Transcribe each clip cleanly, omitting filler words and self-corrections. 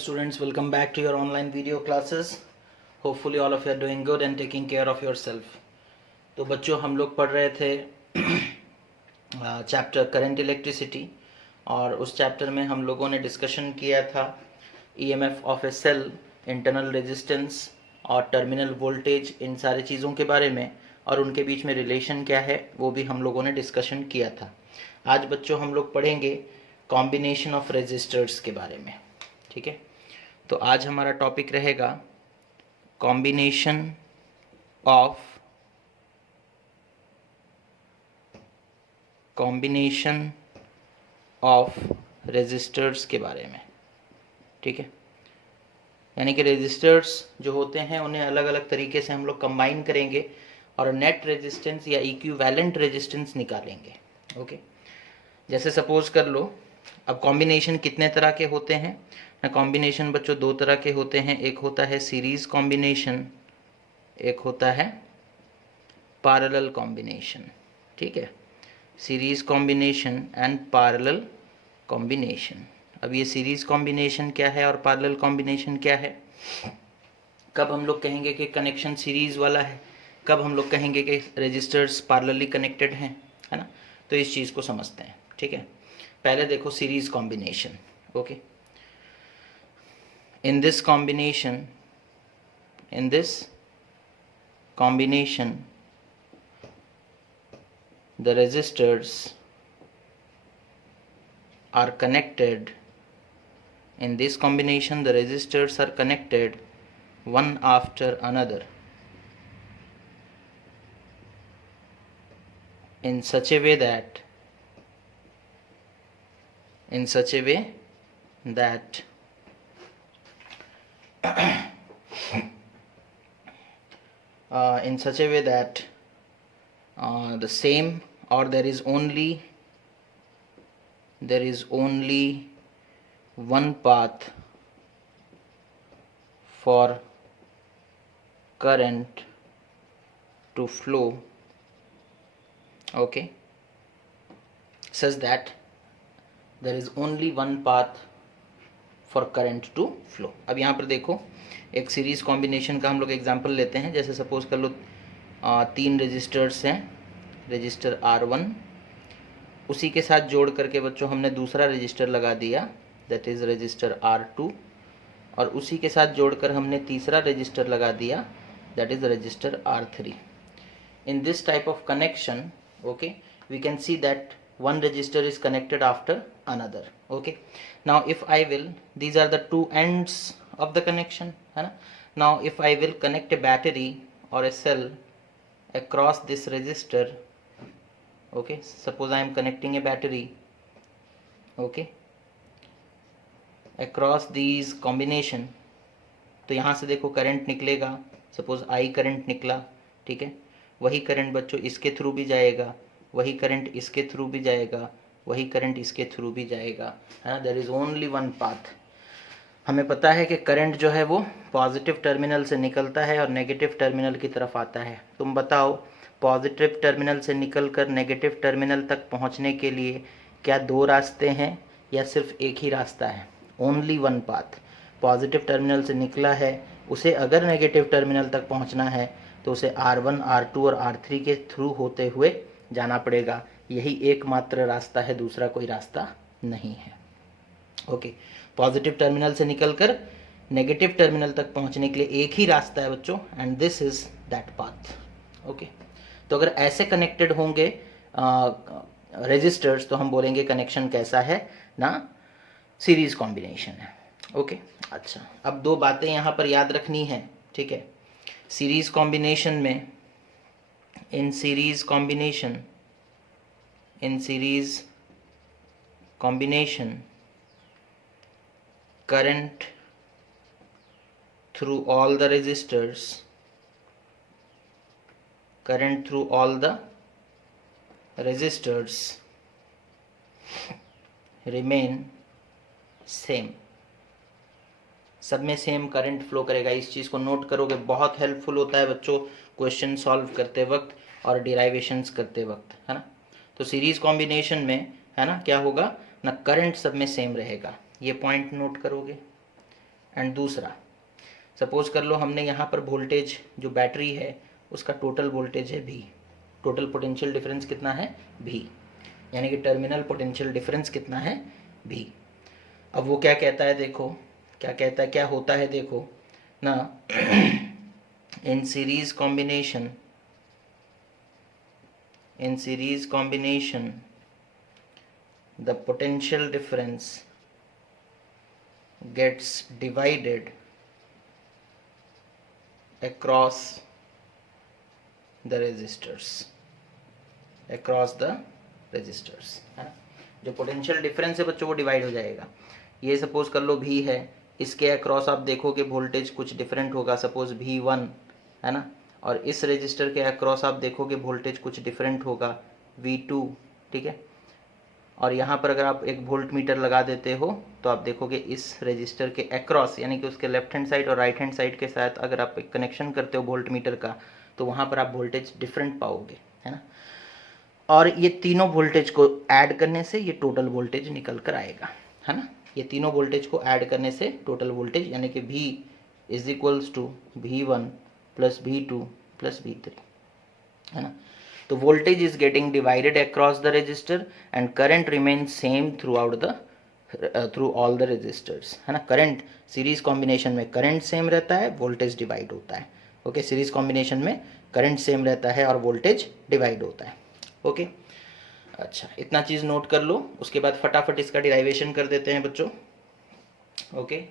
students, welcome back to your online video classes. Hopefully all of you are doing good and taking care of yourself. तो बच्चों हम लोग पढ़ रहे थे चैप्टर करंट इलेक्ट्रिसिटी और उस चैप्टर में हम लोगों ने डिस्कशन किया था EMF of a cell, internal resistance और टर्मिनल वोल्टेज, इन सारी चीज़ों के बारे में और उनके बीच में रिलेशन क्या है वो भी हम लोगों ने डिस्कशन किया था। आज बच्चों हम लोग पढ़ेंगे कॉम्बिनेशन ऑफ रेजिस्टर्स के बारे में। ठीक है, तो आज हमारा टॉपिक रहेगा कॉम्बिनेशन ऑफ रेजिस्टर्स के बारे में। ठीक है, यानी कि रेजिस्टर्स जो होते हैं उन्हें अलग अलग तरीके से हम लोग कंबाइन करेंगे और नेट रेजिस्टेंस या इक्विवेलेंट रेजिस्टेंस निकालेंगे। ओके, जैसे सपोज कर लो, अब कॉम्बिनेशन कितने तरह के होते हैं ना? कॉम्बिनेशन बच्चों दो तरह के होते हैं, एक होता है सीरीज कॉम्बिनेशन, एक होता है पैरेलल कॉम्बिनेशन। ठीक है, series combination and parallel combination. अब ये सीरीज कॉम्बिनेशन क्या है और पैरेलल कॉम्बिनेशन क्या है? कब हम लोग कहेंगे कि कनेक्शन सीरीज वाला है, कब हम लोग कहेंगे कि रजिस्टर्स पैरेलली कनेक्टेड हैं, है ना? तो इस चीज़ को समझते हैं। ठीक है, पहले देखो series combination. Okay, in this combination the resistors are connected. In this combination the resistors are connected one after another in such a way that the same, or there is only one path for current to flow. Okay, such that there is only one path for current to flow. अब यहाँ पर देखो, एक series combination का हम लोग example लेते हैं। जैसे सपोज कर लो 3 रजिस्टर्स हैं, रजिस्टर R1, उसी के साथ जोड़ करके बच्चों हमने दूसरा रजिस्टर लगा दिया, दैट इज़ रजिस्टर R2, और उसी के साथ जोड़कर हमने तीसरा रजिस्टर लगा दिया, that is register R3. In this type of connection, okay, we can see that one resistor is connected after another. Okay, now if I will, these are the two ends of the connection, है ना? Now if I will connect a battery or a cell across this resistor, okay, suppose I am connecting a battery, okay, across these combination, तो यहाँ से देखो current निकलेगा, suppose I current निकला। ठीक है, वही करंट बच्चों इसके थ्रू भी जाएगा, वही करंट इसके थ्रू भी जाएगा, वही करंट इसके थ्रू भी जाएगा, है ना? There is only one path. हमें पता है कि करंट जो है वो पॉजिटिव टर्मिनल से निकलता है और नेगेटिव टर्मिनल की तरफ आता है। तुम बताओ, पॉजिटिव टर्मिनल से निकलकर नेगेटिव टर्मिनल तक पहुंचने के लिए क्या 2 रास्ते हैं या सिर्फ एक ही रास्ता है? Only one path. Positive terminal से निकला है, उसे अगर नेगेटिव टर्मिनल तक पहुंचना है तो उसे R1, R2 और R3 के थ्रू होते हुए जाना पड़ेगा। यही एकमात्र रास्ता है, दूसरा कोई रास्ता नहीं है। ओके, पॉजिटिव टर्मिनल से निकलकर नेगेटिव टर्मिनल तक पहुंचने के लिए एक ही रास्ता है बच्चों, and this is that path. Okay, तो अगर ऐसे कनेक्टेड होंगे रेजिस्टर्स तो हम बोलेंगे कनेक्शन कैसा है ना, सीरीज कॉम्बिनेशन है। ओके, अच्छा, अब 2 बातें यहाँ पर याद रखनी है। ठीक है, सीरीज कॉम्बिनेशन में, in series combination current through all the resistors remain same। सब में सेम करंट फ्लो करेगा। इस चीज़ को नोट करोगे, बहुत हेल्पफुल होता है बच्चों क्वेश्चन सॉल्व करते वक्त और डिराइवेशंस करते वक्त, है ना? तो सीरीज कॉम्बिनेशन में, है ना, क्या होगा ना, करंट सब में सेम रहेगा। ये पॉइंट नोट करोगे। एंड दूसरा सपोज कर लो हमने यहाँ पर वोल्टेज जो बैटरी है उसका टोटल वोल्टेज है V, टोटल पोटेंशियल डिफरेंस कितना है V, यानी कि टर्मिनल पोटेंशियल डिफरेंस कितना है V। अब वो क्या कहता है, देखो क्या कहता है, क्या होता है देखो ना, इन series combination the potential difference gets divided across the resistors, है ना। जो पोटेंशियल डिफरेंस है बच्चों वो डिवाइड हो जाएगा। ये सपोज कर लो V है, इसके अक्रॉस आप देखोगे वोल्टेज कुछ डिफरेंट होगा, सपोज V1 है ना, और इस रेजिस्टर के अक्रॉस आप देखोगे वोल्टेज कुछ डिफरेंट होगा V2, ठीक है। और यहाँ पर अगर आप एक वोल्ट मीटर लगा देते हो तो आप देखोगे इस रेजिस्टर के अक्रॉस, यानी कि उसके लेफ्ट हैंड साइड और राइट हैंड साइड के साथ अगर आप एक कनेक्शन करते हो वोल्ट मीटर का, तो वहाँ पर आप वोल्टेज डिफरेंट पाओगे, है ना। और ये तीनों वोल्टेज को ऐड करने से ये टोटल वोल्टेज निकल कर आएगा, है ना। ये तीनों वोल्टेज को ऐड करने से टोटल वोल्टेज यानी कि V is equals to V1 plus V2 plus V3, है ना। तो voltage is getting divided across the resistor and current remains same through all the resistors, है ना। करंट सीरीज कॉम्बिनेशन में करंट सेम रहता है, वोल्टेज डिवाइड होता है। ओके, सीरीज कॉम्बिनेशन में करंट सेम रहता है और वोल्टेज डिवाइड होता है। ओके, अच्छा इतना चीज़ नोट कर लो। उसके बाद फटाफट इसका डिराइवेशन कर देते हैं बच्चों। ओके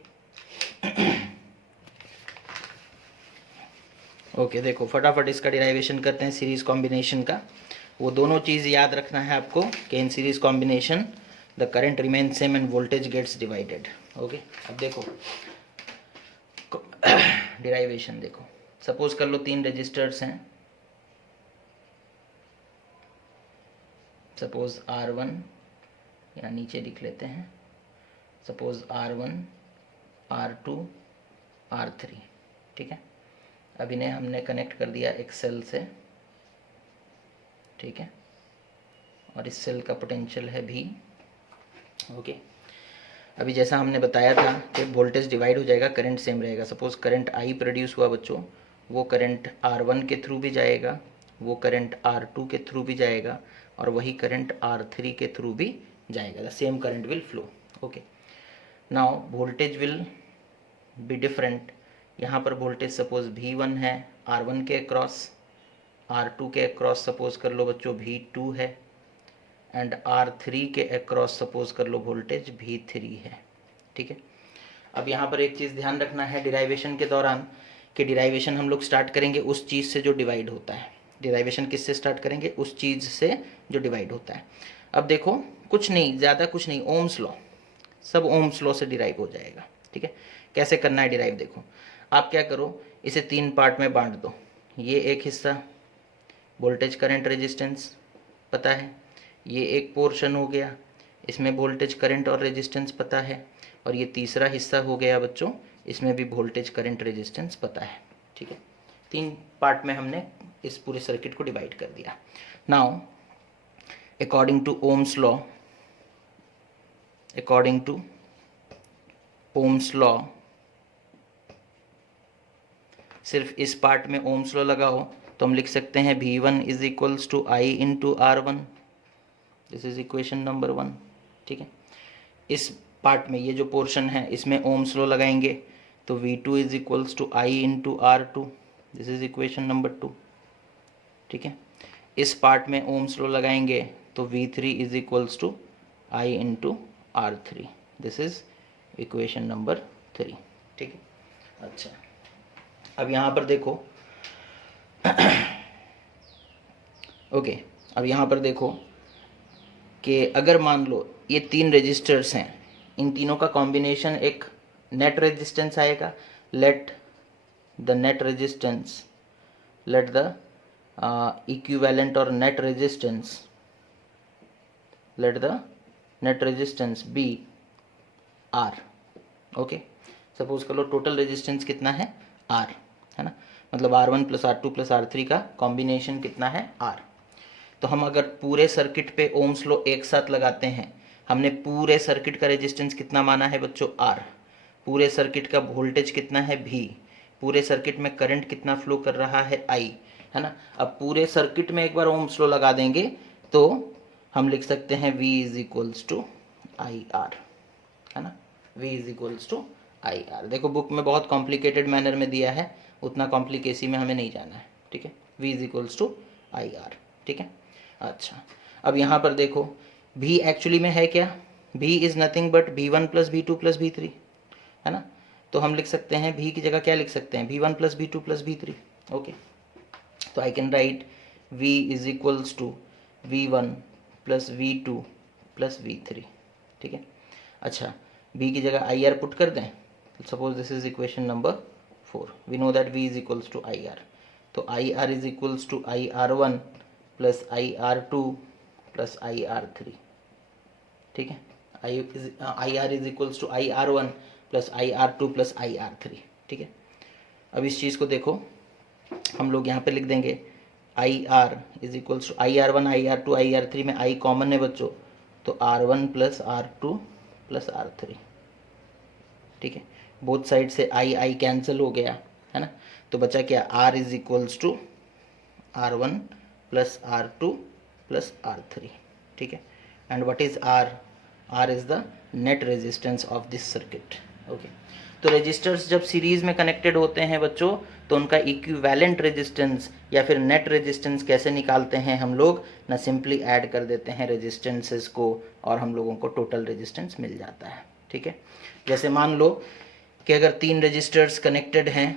ओके, देखो फटाफट इसका डिराइवेशन करते हैं सीरीज कॉम्बिनेशन का। वो दोनों चीज़ याद रखना है आपको कि in series combination the current remain same and voltage gets divided. Okay, अब देखो डिराइवेशन देखो, सपोज कर लो 3 रजिस्टर्स हैं, सपोज R1 या नीचे लिख लेते हैं, सपोज R1 R2 R3, ठीक है। अब इन्हें हमने कनेक्ट कर दिया एक सेल से, ठीक है, और इस सेल का पोटेंशियल है V। ओके, अभी जैसा हमने बताया था कि वोल्टेज डिवाइड हो जाएगा, करंट सेम रहेगा। सपोज करंट I प्रोड्यूस हुआ बच्चों, वो करंट R1 के थ्रू भी जाएगा, वो करंट R2 के थ्रू भी जाएगा, और वही करंट R3 के थ्रू भी जाएगा। The same current will flow. Okay, now voltage will be different. यहाँ पर वोल्टेज सपोज V1 है R1 के अक्रॉस, R2 के अक्रॉस सपोज कर लो बच्चों V2 है, एंड R3 के अक्रॉस सपोज कर लो वोल्टेज V3 है, ठीक है। अब यहाँ पर एक चीज़ ध्यान रखना है डिराइवेशन के दौरान कि डिराइवेशन हम लोग स्टार्ट करेंगे उस चीज़ से जो डिवाइड होता है। डिराइवेशन किससे स्टार्ट करेंगे? उस चीज़ से जो डिवाइड होता है। अब देखो कुछ नहीं, ज़्यादा कुछ नहीं, ओम्स लॉ, सब ओम्स लॉ से डिराइव हो जाएगा, ठीक है। कैसे करना है डिराइव? देखो आप क्या करो, इसे 3 पार्ट में बांट दो। ये एक हिस्सा वोल्टेज करंट रेजिस्टेंस पता है, ये एक पोर्शन हो गया, इसमें वोल्टेज करंट और रेजिस्टेंस पता है, और ये तीसरा हिस्सा हो गया बच्चों, इसमें भी वोल्टेज करंट रेजिस्टेंस पता है, ठीक है। 3 पार्ट में हमने इस पूरे सर्किट को डिवाइड कर दिया। Now according to Ohm's law, सिर्फ इस पार्ट में ओम्स लॉ लगाओ तो हम लिख सकते हैं V1 is equals to I into R1, this is equation number 1, ठीक है। इस पार्ट में ये जो पोर्शन है इसमें ओम्स लॉ लगाएंगे तो V2 is equals to I into R2, this is equation number 2, ठीक है। इस पार्ट में ओम्स लॉ लगाएंगे तो V3 is equals to I into R3, this is equation number 3, ठीक है। अच्छा अब यहाँ पर देखो ओके, अब यहाँ पर देखो कि अगर मान लो ये 3 रजिस्टर्स हैं, इन तीनों का कॉम्बिनेशन एक नेट रेजिस्टेंस आएगा। लेट द नेट इक्विवेलेंट और net resistance be R। Okay, suppose कर लो टोटल रेजिस्टेंस कितना है R, है ना, मतलब R1 plus R2 plus R3 का कॉम्बिनेशन कितना है R। तो हम अगर पूरे सर्किट पे ओम्स लॉ एक साथ लगाते हैं, हमने पूरे सर्किट का रेजिस्टेंस कितना माना है बच्चों R, पूरे सर्किट का वोल्टेज कितना है V, पूरे सर्किट में करंट कितना फ्लो कर रहा है I, है ना। अब पूरे सर्किट में एक बार ओम्स लॉ लगा देंगे तो हम लिख सकते हैं V is equals to I R, है ना। V is equals to I R. देखो बुक में बहुत कॉम्प्लिकेटेड मैनर में दिया है, उतना कॉम्प्लिकेसी में हमें नहीं जाना है, ठीक है। V is equals to I R, ठीक है। अच्छा, अब यहाँ पर देखो V एक्चुअली में है क्या, V is nothing but V1 plus V2 plus V3, है ना। तो हम लिख सकते हैं V की जगह क्या लिख सकते हैं, V1 plus V2 plus V3, okay. तो I can write V is equals to V1 plus V2 plus V3, ठीक है। अच्छा, V की जगह आई आर पुट कर दें, suppose this is equation number 4, we know that V is equals to I R, तो I R is equals to I R one plus I R two plus I R three, ठीक है। I R is equals to I R one plus I R two plus I R three, ठीक है। अब इस चीज़ को देखो, हम लोग यहाँ पे लिख देंगे I R is equals to I R one I R two I R three में आई कॉमन है बच्चों, तो R one plus R two plus R three, ठीक है। बोथ साइड से आई आई कैंसिल हो गया, है ना। तो बचा क्या, R is equals to R one plus R two plus R three, ठीक है। And what is R, R is the net resistance of this circuit, okay. तो रेजिस्टर्स जब सीरीज में कनेक्टेड होते हैं बच्चों, तो उनका इक्विवेलेंट रेजिस्टेंस या फिर नेट रेजिस्टेंस कैसे निकालते हैं हम लोग, ना सिंपली ऐड कर देते हैं रेजिस्टेंसेस को और हम लोगों को टोटल रेजिस्टेंस मिल जाता है, ठीक है। जैसे मान लो कि अगर 3 रजिस्टर्स कनेक्टेड हैं,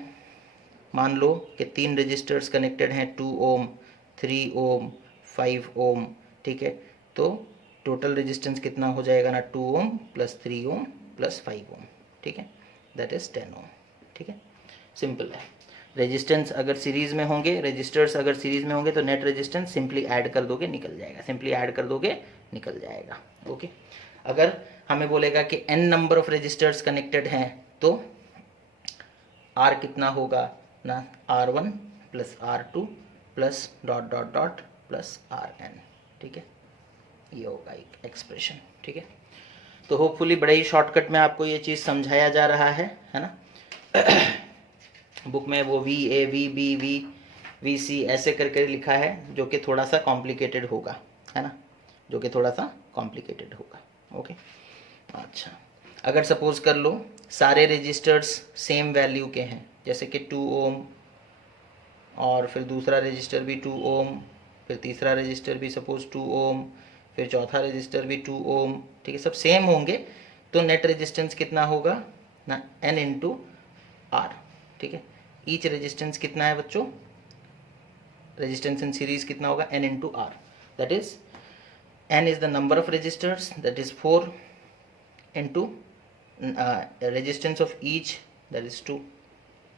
मान लो कि 3 रजिस्टर्स कनेक्टेड हैं, 2 ओम 3 ओम 5 ओम, ठीक है। तो टोटल रेजिस्टेंस कितना हो जाएगा ना, 2 ओम प्लस 3 ओम प्लस 5 ओम, ठीक है, दैट इज 10 ओम, ठीक है। सिंपल है। रेजिस्टेंस अगर सीरीज में होंगे, रजिस्टर्स अगर सीरीज में होंगे तो नेट रेजिस्टेंस सिंपली ऐड कर दोगे निकल जाएगा, सिंपली ऐड कर दोगे निकल जाएगा, ओके। अगर हमें बोलेगा कि n number of resistors connected हैं तो R कितना होगा ना, R1 plus R2 plus dot dot dot plus Rn, ठीक है। ये होगा एक एक्सप्रेशन, ठीक है। तो होपफुली बड़े ही शॉर्टकट में आपको ये चीज़ समझाया जा रहा है ना। बुक में वो VA VB VC ऐसे करके लिखा है, जो कि थोड़ा सा कॉम्प्लिकेटेड होगा, है ना, जो कि थोड़ा सा कॉम्प्लिकेटेड होगा, ओके। अच्छा, अगर सपोज कर लो सारे रजिस्टर्स सेम वैल्यू के हैं, जैसे कि 2 ओम और फिर दूसरा रजिस्टर भी 2 ओम, फिर तीसरा रजिस्टर भी सपोज 2 ओम, फिर चौथा रजिस्टर भी 2 ओम, ठीक है, सब सेम होंगे, तो नेट रेजिस्टेंस कितना होगा ना, n इंटू आर, ठीक है। ईच रेजिस्टेंस कितना है बच्चों, रेजिस्टेंस इन सीरीज कितना होगा, n into R, that is n is the number of resistors, that is 4 into resistance of each, that is 2,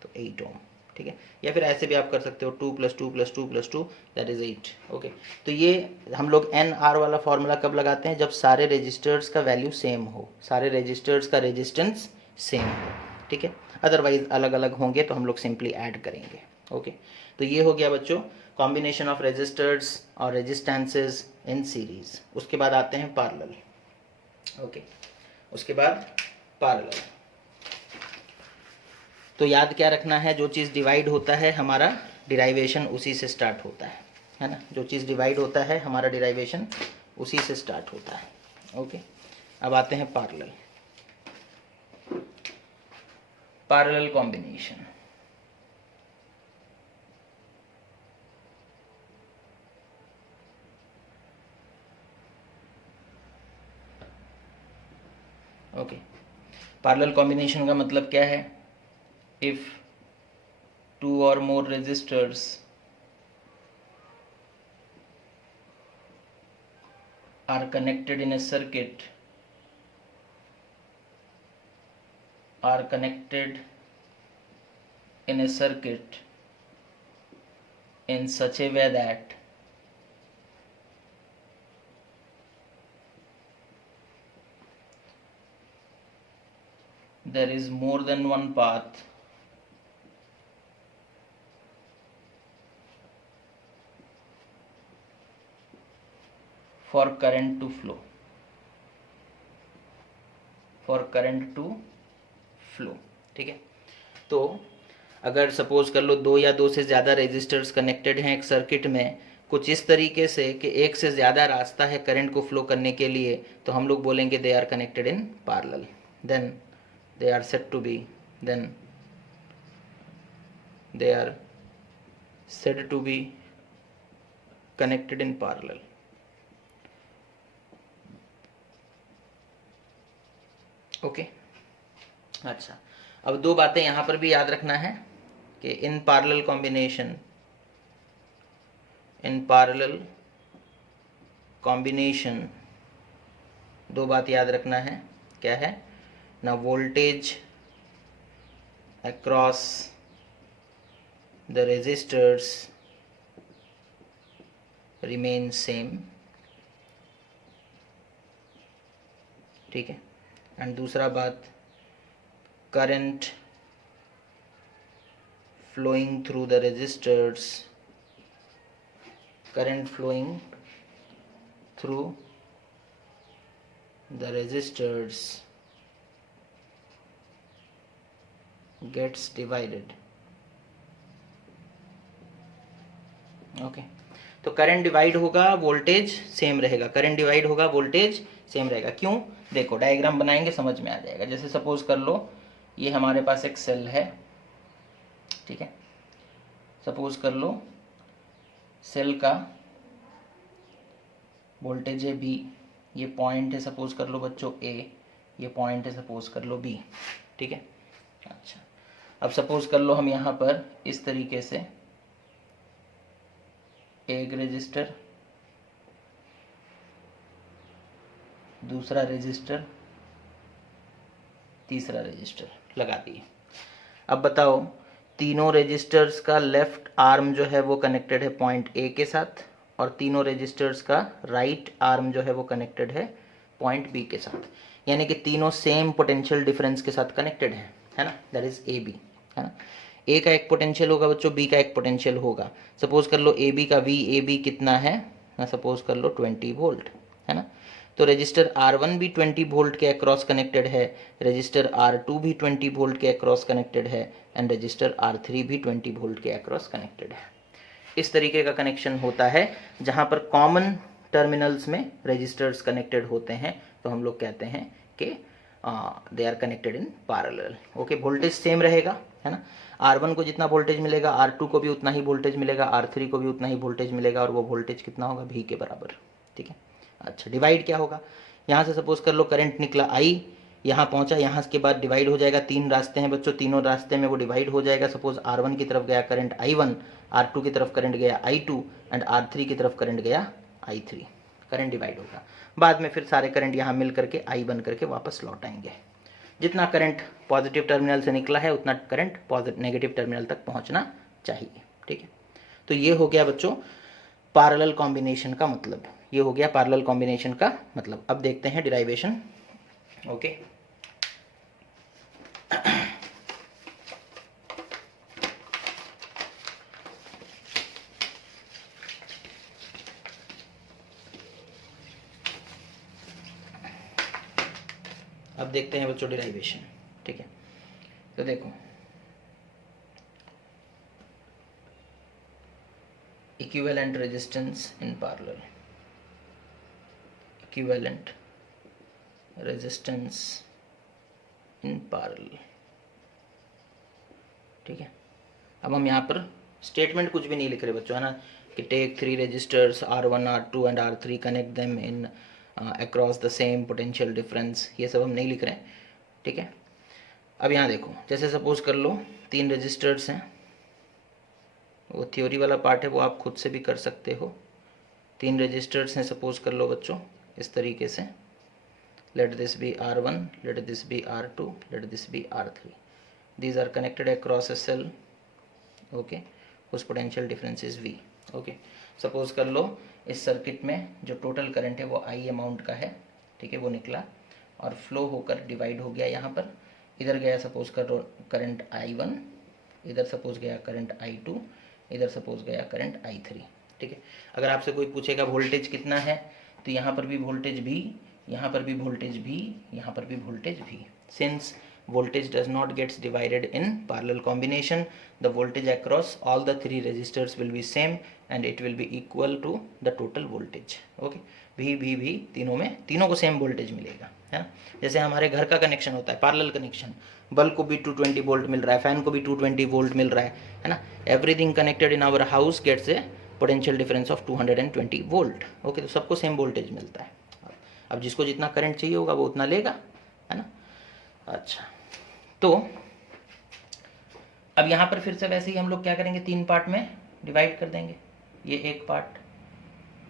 तो 8 ओम, ठीक है। या फिर ऐसे भी आप कर सकते हो 2 + 2 + 2 + 2 दैट इज 8, ओके। तो ये हम लोग एन आर वाला फॉर्मूला कब लगाते हैं, जब सारे रजिस्टर्स का वैल्यू सेम हो, सारे रजिस्टर्स का रेजिस्टेंस सेम हो, ठीक है। अदरवाइज अलग अलग होंगे तो हम लोग सिंपली ऐड करेंगे, ओके। तो ये हो गया बच्चों कॉम्बिनेशन ऑफ रेजिस्टर्स और रेजिस्टेंसेस इन सीरीज। उसके बाद आते हैं पैरेलल, ओके। उसके बाद पैरेलल, तो याद क्या रखना है, जो चीज़ डिवाइड होता है हमारा डिराइवेशन उसी से स्टार्ट होता है ना। जो चीज़ डिवाइड होता है हमारा डिराइवेशन उसी से स्टार्ट होता है, ओके। अब आते हैं parallel, parallel combination. Okay, parallel combination का मतलब क्या है, if 2 or more resistors are connected in a circuit, in such a way that there is more than one path for current to flow, ठीक है। तो अगर सपोज कर लो 2 या 2 से ज़्यादा रेजिस्टर्स कनेक्टेड हैं एक सर्किट में कुछ इस तरीके से कि एक से ज़्यादा रास्ता है करंट को फ्लो करने के लिए, तो हम लोग बोलेंगे they are connected in parallel, then they are said to be connected in parallel. Okay, अच्छा, अब 2 बातें यहाँ पर भी याद रखना है कि इन पैरेलल कॉम्बिनेशन 2 बात याद रखना है। क्या है ना, voltage across the resistors remain same, ठीक है। एंड दूसरा बात, current flowing through the resistors gets divided। Okay, तो करंट डिवाइड होगा, वोल्टेज सेम रहेगा, करंट डिवाइड होगा, वोल्टेज सेम रहेगा। क्यों? देखो डायग्राम बनाएंगे समझ में आ जाएगा। जैसे सपोज कर लो ये हमारे पास एक सेल है, ठीक है। सपोज कर लो सेल का वोल्टेज है बी, ये पॉइंट है सपोज कर लो बच्चों ए, ये पॉइंट है सपोज कर लो बी, ठीक है। अच्छा, अब सपोज कर लो हम यहाँ पर इस तरीके से एक रेजिस्टर, दूसरा रेजिस्टर, तीसरा रेजिस्टर लगा दिए। अब बताओ तीनों रेजिस्टर्स का लेफ्ट आर्म जो है वो कनेक्टेड है पॉइंट ए के साथ, और तीनों रेजिस्टर्स का राइट आर्म जो है वो कनेक्टेड है पॉइंट बी के साथ, यानी कि तीनों सेम पोटेंशियल डिफरेंस के साथ कनेक्टेड है ना, दैट इज ए बी, है ना। ए का एक पोटेंशियल होगा बच्चों, बी का एक पोटेंशियल होगा। सपोज कर लो ए बी का वी ए बी कितना है ना, सपोज कर लो 20 वोल्ट, है ना। तो रजिस्टर R1 भी 20 वोल्ट के अक्रॉस कनेक्टेड है, रजिस्टर R2 भी 20 वोल्ट के अक्रॉस कनेक्टेड है, एंड रजिस्टर R3 भी 20 वोल्ट के अक्रॉस कनेक्टेड है। इस तरीके का कनेक्शन होता है जहाँ पर कॉमन टर्मिनल्स में रजिस्टर्स कनेक्टेड होते हैं, तो हम लोग कहते हैं कि they are connected in parallel. Okay, voltage same रहेगा, है ना। R1 को जितना वोल्टेज मिलेगा R2 को भी उतना ही वोल्टेज मिलेगा, R3 को भी उतना ही वोल्टेज मिलेगा, और वो वोल्टेज कितना होगा, V के बराबर, ठीक है। अच्छा, डिवाइड क्या होगा, यहाँ से सपोज कर लो करंट निकला I, यहाँ पहुँचा, यहाँ के बाद डिवाइड हो जाएगा। 3 रास्ते हैं बच्चों, तीनों रास्ते में वो डिवाइड हो जाएगा। सपोज R1 की तरफ गया करंट I1, R2 की तरफ करंट गया I2, एंड R3 की तरफ करंट गया I3, करंट डिवाइड होगा। बाद में फिर सारे करंट यहाँ मिल करके I बन करके वापस लौट आएंगे। जितना करंट पॉजिटिव टर्मिनल से निकला है उतना करंट नेगेटिव टर्मिनल तक पहुँचना चाहिए, ठीक है। तो ये हो गया बच्चों पैरेलल कॉम्बिनेशन का मतलब, ये हो गया पैरेलल कॉम्बिनेशन का मतलब। अब देखते हैं डिराइवेशन। ओके, अब देखते हैं बच्चों डिराइवेशन, ठीक है। तो देखो equivalent resistance in parallel, equivalent resistance in parallel, ठीक है। अब हम यहाँ पर स्टेटमेंट कुछ भी नहीं लिख रहे बच्चों, है ना, कि take 3 resistors R1 R2 and R3 connect them in across the same potential difference, ये सब हम नहीं लिख रहे हैं, ठीक है। अब यहाँ देखो, जैसे सपोज कर लो 3 रेजिस्टर्स हैं, वो थ्योरी वाला पार्ट है, वो आप खुद से भी कर सकते हो। 3 रेजिस्टर्स हैं सपोज कर लो बच्चों इस तरीके से, let this be R1, let this be R2, let this be R3, these are connected across a cell, okay, उस potential difference is V। Okay, suppose कर लो इस सर्किट में जो टोटल करंट है वो I अमाउंट का है, ठीक है, वो निकला और फ्लो होकर डिवाइड हो गया। यहाँ पर इधर गया सपोज कर लो करंट I1, इधर सपोज गया करंट I2, इधर सपोज गया करंट I3, ठीक है। अगर आपसे कोई पूछेगा वोल्टेज कितना है, तो यहाँ पर भी वोल्टेज V, यहाँ पर भी वोल्टेज V, यहाँ पर भी voltage V। Since voltage does not gets divided in parallel combination. The voltage across all the three resistors will be same and it will be equal to the total voltage. Okay, भी तीनों में, तीनों को same voltage मिलेगा, है ना। जैसे हमारे घर का कनेक्शन होता है पैरेलल कनेक्शन, बल्ब को भी 220 वोल्ट मिल रहा है, फैन को भी 220 वोल्ट मिल रहा है ना। Everything connected in our house gets a potential difference of 220 volt. Okay, तो सबको सेम वोल्टेज मिलता है। अब जिसको जितना करंट चाहिए होगा वो उतना लेगा, है ना। अच्छा, तो अब यहाँ पर फिर से वैसे ही हम लोग क्या करेंगे, 3 पार्ट में डिवाइड कर देंगे। ये एक पार्ट,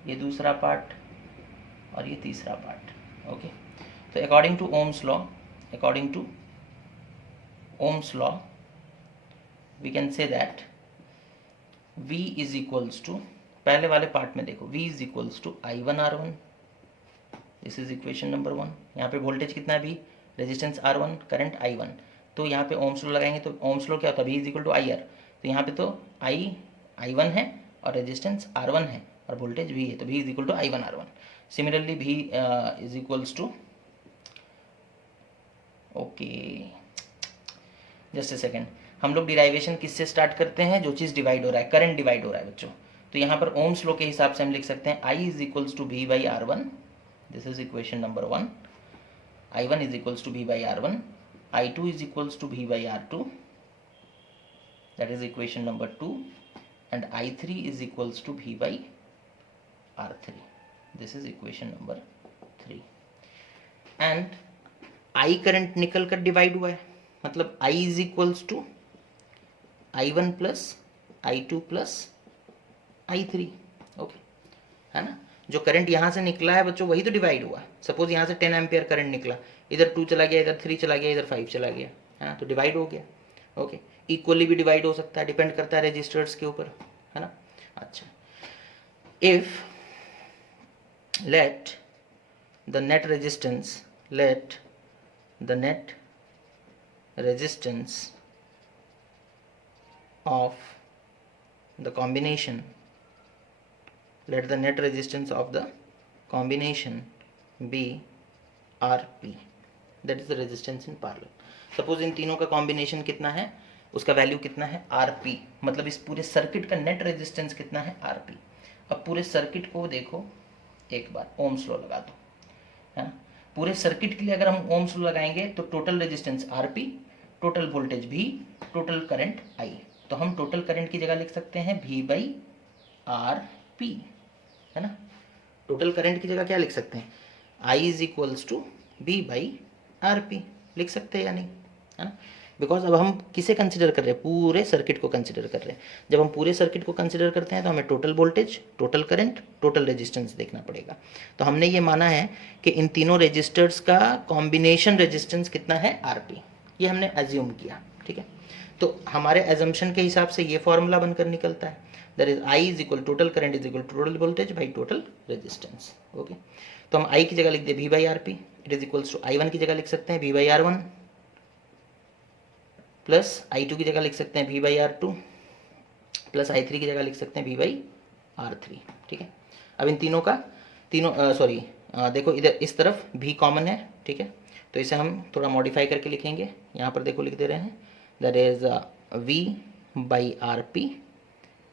ये दूसरा पार्ट और ये तीसरा पार्ट। ओके, तो according to Ohm's law we can say that V is equals to, पहले वाले पार्ट में देखो, V is equals to I1R1, this is equation number 1। यहाँ पे वोल्टेज कितना है V, resistance R1, current I1। तो यहाँ पे ओम्स लॉ लगाएंगे तो ओम्स लॉ क्या होता है, V is equal to IR। तो यहाँ पे तो I1 है और रेजिस्टेंस R1 है और वोल्टेज V है, तो V is equal to I1R1। Similarly V is equals to, okay just a second, हम लोग डिराइवेशन किससे स्टार्ट करते हैं, जो चीज़ डिवाइड हो रहा है, करंट डिवाइड हो रहा है बच्चों। तो यहाँ पर ओम्स लॉ के हिसाब से हम लिख सकते हैं I is equals to V by R1, this is equation number 1। I1 is equals to V by R1, I2 is equals to V by R2, that is equation number 2, and I3 is equals to V by R3, this is equation number 3। and I current निकल कर divide हुआ है, मतलब I is equals to I1 plus I2 plus I3। Okay, है ना। जो current यहाँ से निकला है बच्चों वही तो डिवाइड हुआ। सपोज यहाँ से 10 एम्पियर करंट निकला, इधर 2 चला गया, इधर 3 चला गया, इधर 5 चला गया, है ना, तो डिवाइड हो गया। ओके, इक्वली भी डिवाइड हो सकता है, डिपेंड करता है रेजिस्टर्स के ऊपर, है ना। अच्छा, if late the net resistance of the combination, let the net resistance of the combination be Rp, that is the resistance in parallel। Suppose in तीनों का कॉम्बिनेशन कितना है, उसका वैल्यू कितना है Rp, मतलब इस पूरे सर्किट का नेट रेजिस्टेंस कितना है Rp। अब पूरे सर्किट को देखो एक बार, ओम्स लॉ लगा दो, है ना। पूरे सर्किट के लिए अगर हम ओम्स लॉ लगाएंगे तो total resistance Rp, total voltage V, total current I। तो हम टोटल करंट की जगह लिख सकते हैं V बाई Rp, है ना। टोटल करंट की जगह क्या लिख सकते हैं, I is equals to V by RP लिख सकते हैं या नहीं, है ना। बिकॉज अब हम किसे कंसिडर कर रहे हैं, पूरे सर्किट को कंसिडर कर रहे हैं। जब हम पूरे सर्किट को कंसिडर करते हैं तो हमें total voltage, total current, total resistance देखना पड़ेगा। तो हमने ये माना है कि इन तीनों रेजिस्टर्स का कॉम्बिनेशन रेजिस्टेंस कितना है RP, ये हमने एज्यूम किया, ठीक है। तो हमारे एजम्पशन के हिसाब से ये फॉर्मूला बनकर निकलता है, that is I is equal total current is equal to total voltage by total resistance। Okay, तो हम I की जगह लिख दे V by RP, it is equals to I1 की जगह लिख सकते हैं V by R1 plus I2 की जगह लिख सकते हैं V by R2 plus I3 की जगह लिख सकते हैं V by R3, ठीक है। अब इन तीनों का देखो इधर इस तरफ V कॉमन है, ठीक है, तो इसे हम थोड़ा मॉडिफाई करके लिखेंगे। यहाँ पर देखो लिख दे रहे हैं, that is V by RP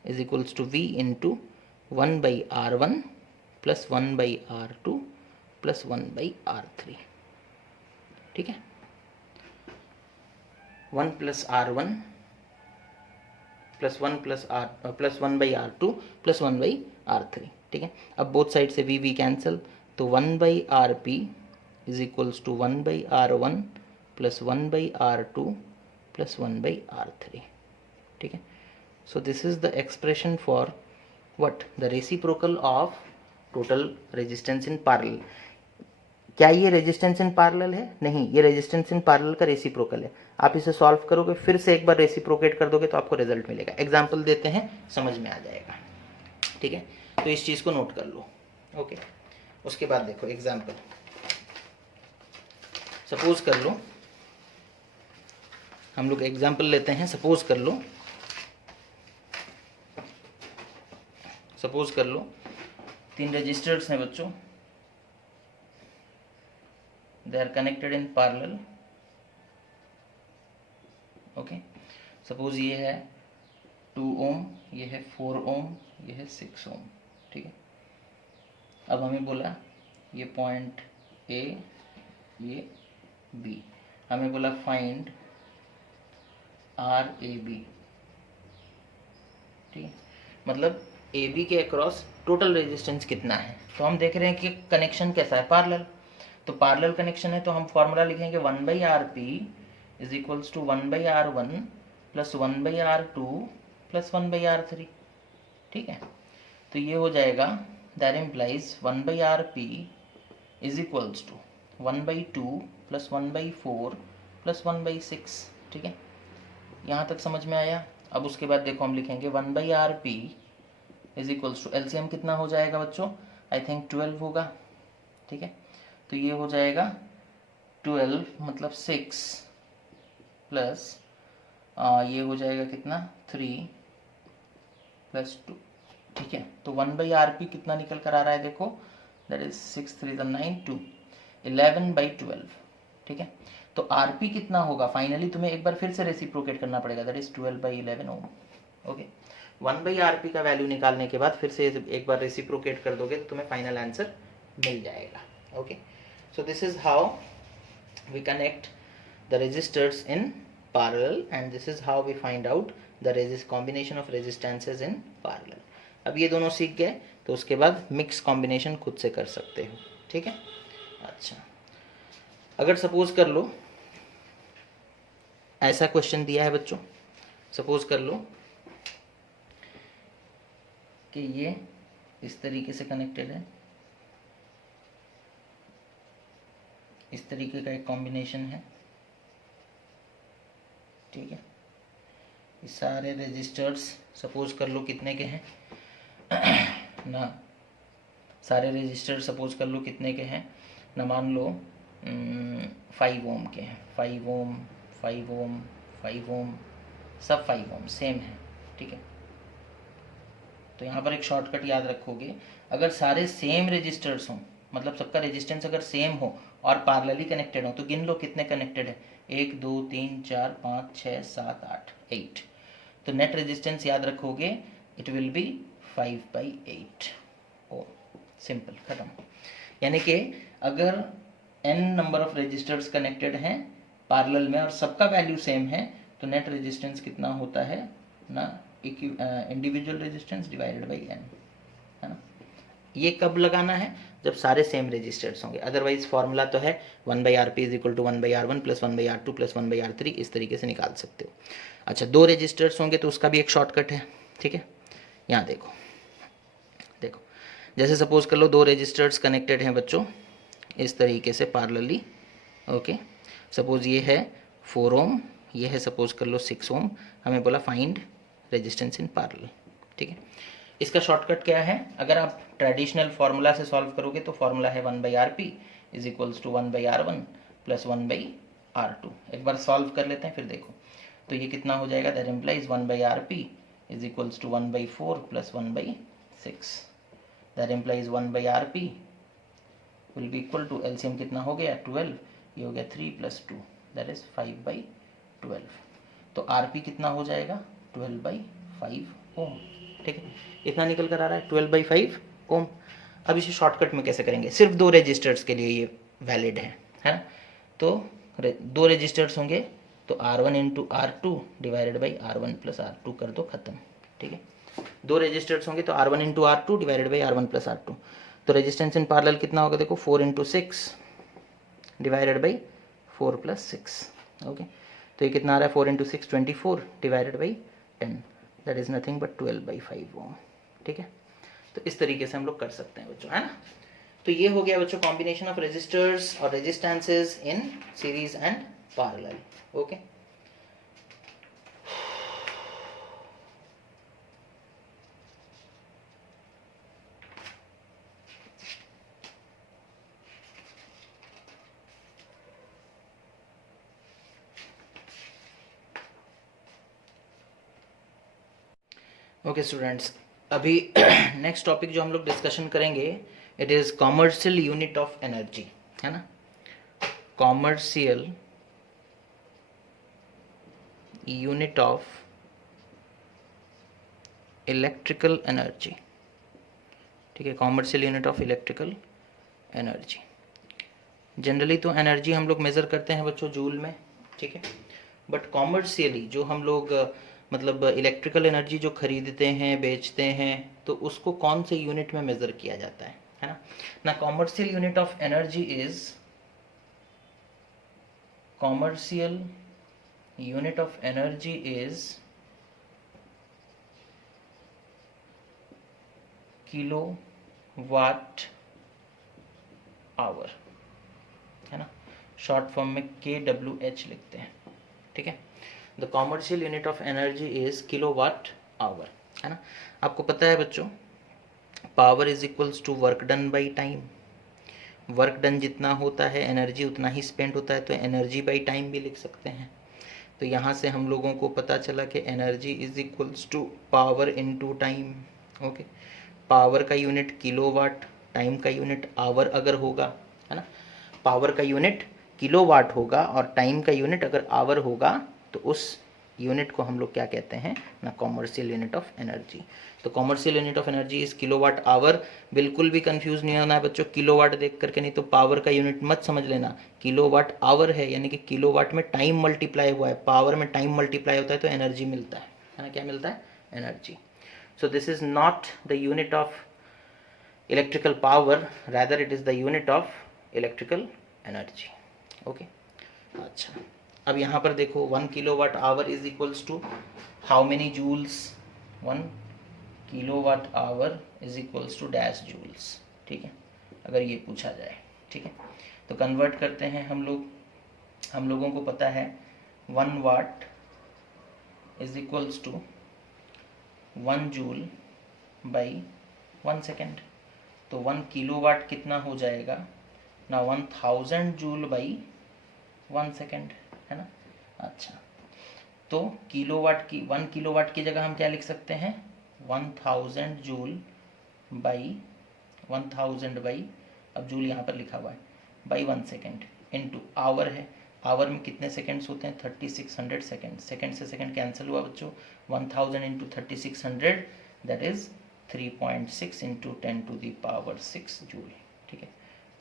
is equals to V into 1 by R1 plus 1 by R2 plus 1 by R3, ठीक है। 1 plus R1 plus 1 plus 1 by R2 plus 1 by R3, ठीक है। अब बोथ साइड से V कैंसिल, तो 1 by RP is equals to 1 by R1 plus 1 by R2 plus 1 by R3, ठीक है। So this is the expression for what, the reciprocal of total resistance in parallel। क्या ये resistance in parallel है, नहीं, ये resistance in parallel का reciprocal है। आप इसे सॉल्व करोगे, फिर से एक बार रेसिप्रोकेट कर दोगे तो आपको रिजल्ट मिलेगा। एग्जाम्पल देते हैं, समझ में आ जाएगा, ठीक है। तो इस चीज़ को नोट कर लो, ओके। उसके बाद देखो एग्जाम्पल, सपोज कर लो, हम लोग एग्जाम्पल लेते हैं। सपोज कर लो 3 रजिस्टर्स हैं बच्चों, they are connected in parallel okay. Suppose ये है 2 ओम, ये है 4 ओम, ये है 6 ओम, ठीक है। अब हमें बोला ये पॉइंट ए, ये बी, हमें बोला फाइंड आर ए बी, ठीक है। मतलब ए बी के अक्रॉस टोटल रेजिस्टेंस कितना है। तो हम देख रहे हैं कि कनेक्शन कैसा है, पैरेलल। तो पैरेलल कनेक्शन है तो हम फॉर्मूला लिखेंगे 1/RP is equals to 1/R1 plus 1/R2 plus 1/R3, ठीक है। तो ये हो जाएगा, that implies 1/RP is equals to 1/2 plus 1/4 plus 1/6, ठीक है। यहाँ तक समझ में आया। अब उसके बाद देखो हम लिखेंगे 1/RP is equals to, LCM कितना हो जाएगा बच्चों, आई थिंक 12 होगा, ठीक है। तो ये हो जाएगा 12 मतलब 6 प्लस ये हो जाएगा कितना 3 प्लस 2, ठीक है। तो 1/RP कितना निकल कर आ रहा है देखो, दैट इज 6 3 9 2 11/12, ठीक है। तो आरपी कितना होगा, फाइनली तुम्हें एक बार फिर से रेसिप्रोकेट करना पड़ेगा, that is 12/11 Om, okay. 1/RP का वैल्यू निकालने के बाद फिर से एक बार रेसिप्रोकेट कर दोगे तो तुम्हें फाइनल आंसर मिल जाएगा, okay. So this is how we connect the resistors in parallel and this is how we find out the combination of resistances in parallel. अब ये दोनों सीख गए तो उसके बाद मिक्स कॉम्बिनेशन खुद से कर सकते हो, ठीक है। अच्छा, अगर सपोज कर लो ऐसा क्वेश्चन दिया है बच्चों, सपोज कर लो कि ये इस तरीके से कनेक्टेड है, इस तरीके का एक कॉम्बिनेशन है, ठीक है। ये सारे रजिस्टर्स सपोज कर लो कितने के हैं ना, सारे रजिस्टर सपोज कर लो कितने के हैं ना, मान लो 5 ओम के हैं, 5 ओम 5 ओम 5 ओम, सब 5 ओम सेम है, ठीक है। तो यहाँ पर एक शॉर्टकट याद रखोगे, अगर सारे सेम रजिस्टर्स हों, मतलब सबका रेजिस्टेंस अगर सेम हो और पैरेलली कनेक्टेड हो, तो गिन लो कितने कनेक्टेड है, 1 2 3 4 5 6 7 8 8। तो नेट रेजिस्टेंस याद रखोगे, it will be 5/8 ohm, simple, खत्म। यानी कि अगर n number of resistors connected हैं पैरेलल में और सबका वैल्यू सेम है, तो नेट रेजिस्टेंस कितना होता है ना, individual resistance divided by n, है ना। ये कब लगाना है, जब सारे सेम रजिस्टर्स होंगे, अदरवाइज फॉर्मूला तो है 1/RP is equal to 1/R1 plus 1/R2 plus 1/R3, इस तरीके से निकाल सकते हो। अच्छा, 2 रजिस्टर्स होंगे तो उसका भी एक शॉर्टकट है, ठीक है। यहाँ देखो देखो, जैसे सपोज कर लो 2 रजिस्टर्स कनेक्टेड हैं बच्चों इस तरीके से पैरेलली, ओके। सपोज ये है 4 ओम, ये है सपोज कर लो 6 ओम, हमें बोला फाइंड रेजिस्टेंस इन पैरेलल, ठीक है। इसका शॉर्टकट क्या है, अगर आप ट्रेडिशनल फार्मूला से सॉल्व करोगे तो फार्मूला है 1/RP is equals to 1/R1 plus 1/R2। एक बार सॉल्व कर लेते हैं फिर देखो, तो ये कितना हो जाएगा, that implies 1/RP is equals to 1/4 plus 1/6, that implies 1/RP will be equal to, LCM कितना हो गया 12, ये हो गया 3 प्लस 2, दैट इज 5/12। तो आरपी कितना हो जाएगा 12/5 ओम, ठीक है। इतना निकल कर आ रहा है 12/5 ओम। अब इसे शॉर्टकट में कैसे करेंगे, सिर्फ 2 रजिस्टर्स के लिए ये वैलिड है ना। तो 2 रजिस्टर्स होंगे तो R1 into R2 divided by R1 plus R2 कर दो, खत्म, ठीक है। 2 रजिस्टर्स होंगे तो R1 into R2 divided by R1 plus R2। तो रेजिस्टेंस इन पैरेलल कितना होगा देखो, 4 into 6 divided by 4 plus 6, okay. तो ये कितना आ रहा है, 4 into 6 24 divided by 10, that is nothing but 12/5 ओम, ठीक है। तो इस तरीके से हम लोग कर सकते हैं बच्चों, है ना। तो ये हो गया बच्चों कॉम्बिनेशन ऑफ रेजिस्टर्स और resistances in series and parallel, okay. Okay students, अभी नेक्स्ट टॉपिक जो हम लोग डिस्कशन करेंगे, it is commercial unit of energy, है ना। Commercial unit of electrical energy, ठीक है, commercial unit of electrical energy. Generally तो एनर्जी हम लोग मेज़र करते हैं बच्चों जूल में, ठीक है, बट कॉमर्शियली जो हम लोग मतलब इलेक्ट्रिकल एनर्जी जो खरीदते हैं बेचते हैं तो उसको कौन से यूनिट में मेज़र किया जाता है ना। ना commercial unit of energy is, commercial unit of energy is kilo watt hour, है ना, शॉर्ट फॉर्म में KWH लिखते हैं, ठीक है। The commercial unit of energy is kilo watt hour, है ना। आपको पता है बच्चों power is equals to work done by time, work done जितना होता है एनर्जी उतना ही स्पेंड होता है, तो एनर्जी बाई टाइम भी लिख सकते हैं। तो यहाँ से हम लोगों को पता चला कि energy is equals to power into time, okay. Power का यूनिट किलोवाट, टाइम का यूनिट आवर अगर होगा, है ना, पावर का यूनिट किलोवाट होगा और टाइम का यूनिट अगर आवर होगा तो उस यूनिट को हम लोग क्या कहते हैं ना, कॉमर्शियल यूनिट ऑफ एनर्जी। तो commercial unit of energy is kilowatt hour. बिल्कुल भी कंफ्यूज नहीं होना है बच्चों किलोवाट देख करके, नहीं तो पावर का यूनिट मत समझ लेना, किलोवाट आवर है, यानी कि किलोवाट में टाइम मल्टीप्लाई हुआ है, पावर में टाइम मल्टीप्लाई होता है तो एनर्जी मिलता है ना, क्या मिलता है, energy. So this is not the unit of electrical power, rather it is the unit of electrical energy, okay। अच्छा, अब यहाँ पर देखो 1 kilowatt hour is equals to how many joules, 1 kilowatt hour is equals to dash joules, ठीक है, अगर ये पूछा जाए, ठीक है। तो कन्वर्ट करते हैं हम लोग, हम लोगों को पता है 1 watt is equals to 1 joule by 1 second. तो 1 किलोवाट कितना हो जाएगा ना, 1000 जूल बाई 1 सेकेंड, है ना। अच्छा, तो किलोवाट की 1 किलोवाट की जगह हम क्या लिख सकते हैं, 1000 जूल बाई 1000 बाई, अब जूल यहाँ पर लिखा हुआ है, बाई 1 सेकेंड इनटू आवर है, आवर में कितने सेकेंड्स होते हैं, 3600 सेकेंड, सेकेंड से सेकेंड कैंसिल हुआ बच्चों, 1000 into 3600 that is 3.6 into 10 to the power 6 joule, ठीक है।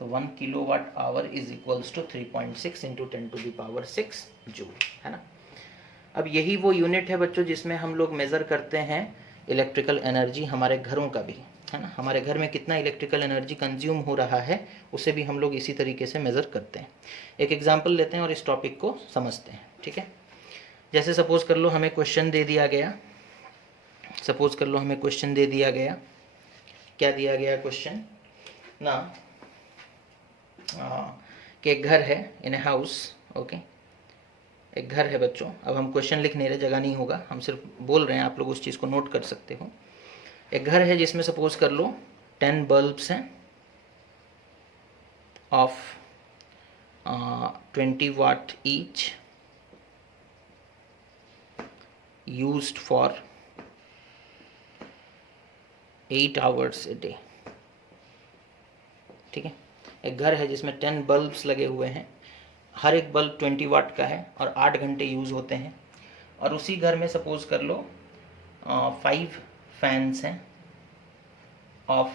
तो 1 kilowatt hour is equals to 3.6 into 10 to the power 6 joule, है ना। अब यही वो यूनिट है बच्चों जिसमें हम लोग मेज़र करते हैं इलेक्ट्रिकल एनर्जी हमारे घरों का भी, है ना, हमारे घर में कितना इलेक्ट्रिकल एनर्जी कंज्यूम हो रहा है उसे भी हम लोग इसी तरीके से मेज़र करते हैं। एक एग्जांपल लेते हैं और इस टॉपिक को समझते हैं, ठीक है। जैसे सपोज कर लो हमें क्वेश्चन दे दिया गया, सपोज कर लो हमें क्वेश्चन दे दिया गया, क्या दिया गया क्वेश्चन ना, कि एक घर है इन ए हाउस, ओके, एक घर है बच्चों। अब हम क्वेश्चन लिख नहीं रहे, जगह नहीं होगा, हम सिर्फ बोल रहे हैं, आप लोग उस चीज़ को नोट कर सकते हो। एक घर है जिसमें सपोज कर लो 10 बल्ब्स हैं of 20 watt each, used for 8 hours a day, ठीक है। एक घर है जिसमें 10 बल्ब्स लगे हुए हैं, हर एक बल्ब 20 वाट का है और 8 घंटे यूज़ होते हैं, और उसी घर में सपोज कर लो 5 फैंस हैं of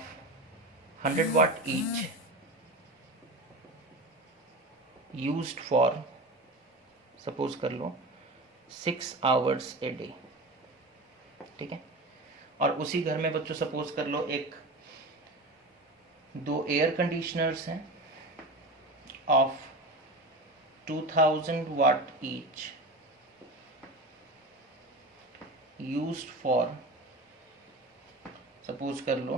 100 watt each, used for suppose कर लो 6 आवर्स ए डे, ठीक है। और उसी घर में बच्चों सपोज कर लो एक 2 एयर कंडीशनर्स हैं of 2000 watt each, used for suppose कर लो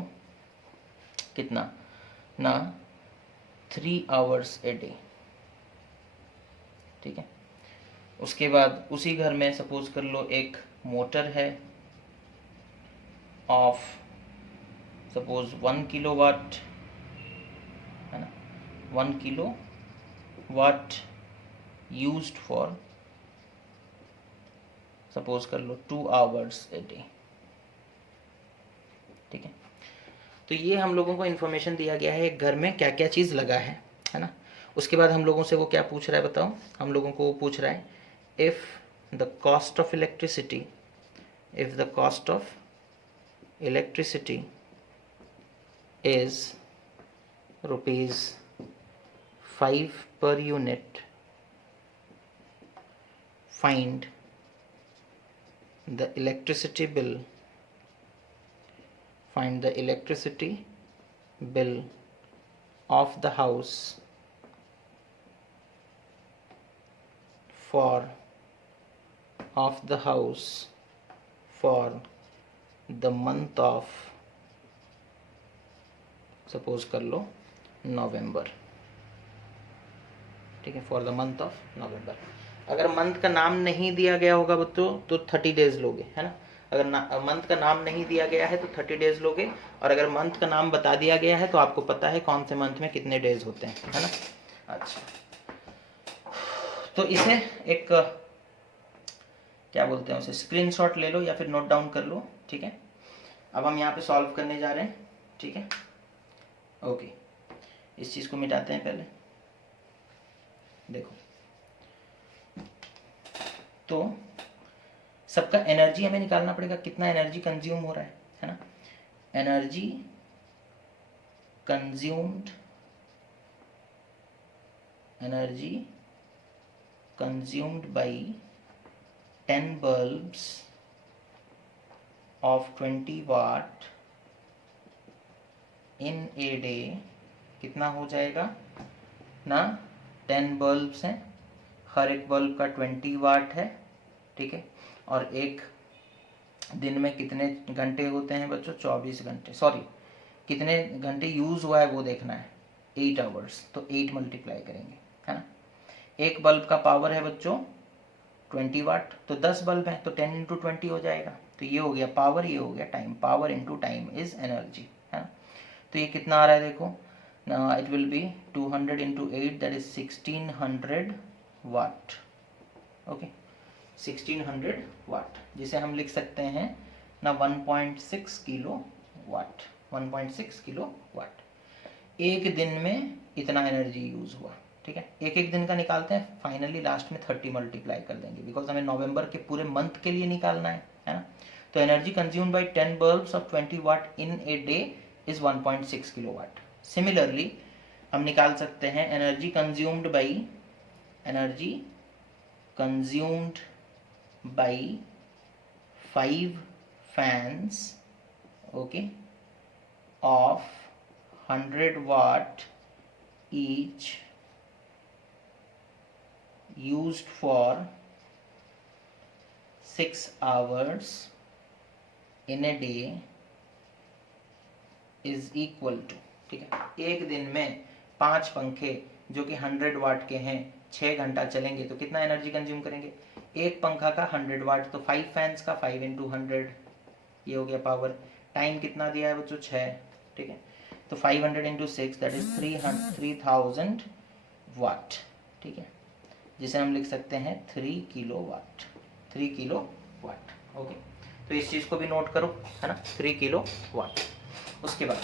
कितना ना 3 आवर्स ए डे, ठीक है। उसके बाद उसी घर में सपोज कर लो एक मोटर है ऑफ सपोज 1 किलोवाट, है ना, 1 kilo watt used for suppose कर लो 2 आवर्स ए डे, ठीक है। तो ये हम लोगों को इन्फॉर्मेशन दिया गया है एक घर में क्या क्या चीज़ लगा है ना। उसके बाद हम लोगों से वो क्या पूछ रहा है बताओ, हम लोगों को वो पूछ रहा है if the cost of electricity, if the cost of electricity is rupees 5 per unit, find the electricity bill, find the electricity bill of the house for the month of, suppose कर लो नवंबर, ठीक है, for the month of November. अगर month का नाम नहीं दिया गया होगा बच्चों तो 30 डेज लोगे, है ना। अगर मंथ का नाम नहीं दिया गया है तो 30 डेज लोगे, और अगर मंथ का नाम बता दिया गया है तो आपको पता है कौन से मंथ में कितने डेज होते हैं, है ना। अच्छा, तो इसे एक क्या बोलते हैं, उसे स्क्रीनशॉट ले लो या फिर नोट डाउन कर लो, ठीक है। अब हम यहाँ पे सॉल्व करने जा रहे हैं, ठीक है। ओके, इस चीज को मिटाते हैं पहले। देखो, तो सबका एनर्जी हमें निकालना पड़ेगा, कितना एनर्जी कंज्यूम हो रहा है ना। Energy consumed by 10 bulbs of 20 watt in a day, कितना हो जाएगा ना। 10 बल्ब्स हैं, हर एक बल्ब का 20 वाट है, ठीक है। और एक दिन में कितने घंटे होते हैं बच्चों, 24 घंटे, सॉरी कितने घंटे यूज हुआ है वो देखना है, 8 आवर्स, तो 8 मल्टीप्लाई करेंगे, है ना। एक बल्ब का पावर है बच्चों 20 वाट, तो 10 बल्ब हैं तो 10 इंटू 20 हो जाएगा। तो ये हो गया पावर, ये हो गया time, power into time is energy, है ना। तो ये कितना आ रहा है देखो, it will be 200 into 8, that is 1600 watt. Okay, 1600 watt, जिसे हम लिख सकते हैं ना 1.6 किलो वाट, 1.6 किलो वाट। एक दिन में इतना एनर्जी यूज हुआ, ठीक है। एक एक दिन का निकालते हैं, फाइनली लास्ट में 30 मल्टीप्लाई कर देंगे, बिकॉज हमें नवंबर के पूरे मंथ के लिए निकालना है ना। तो energy consumed by 10 bulbs of 20 watt in a day is 1.6 kilo watt. Similarly हम निकाल सकते हैं energy consumed by 5 fans, okay, of 100 watt each, used for 6 hours in a day is equal to, ठीक है। एक दिन में 5 पंखे जो कि 100 वाट के हैं 6 घंटा चलेंगे तो कितना एनर्जी कंज्यूम करेंगे। एक पंखा का 100 वाट, तो 5 फैंस का 5 इंटू 100, ये हो गया पावर। टाइम कितना दिया है बच्चों 6, ठीक है। तो 500 इंटू 6 दैट इज 3000 वाट, ठीक है, जिसे हम लिख सकते हैं 3 kilo watt, 3 kilo watt. Okay, तो इस चीज को भी नोट करो, है ना, 3 किलो वाट। उसके बाद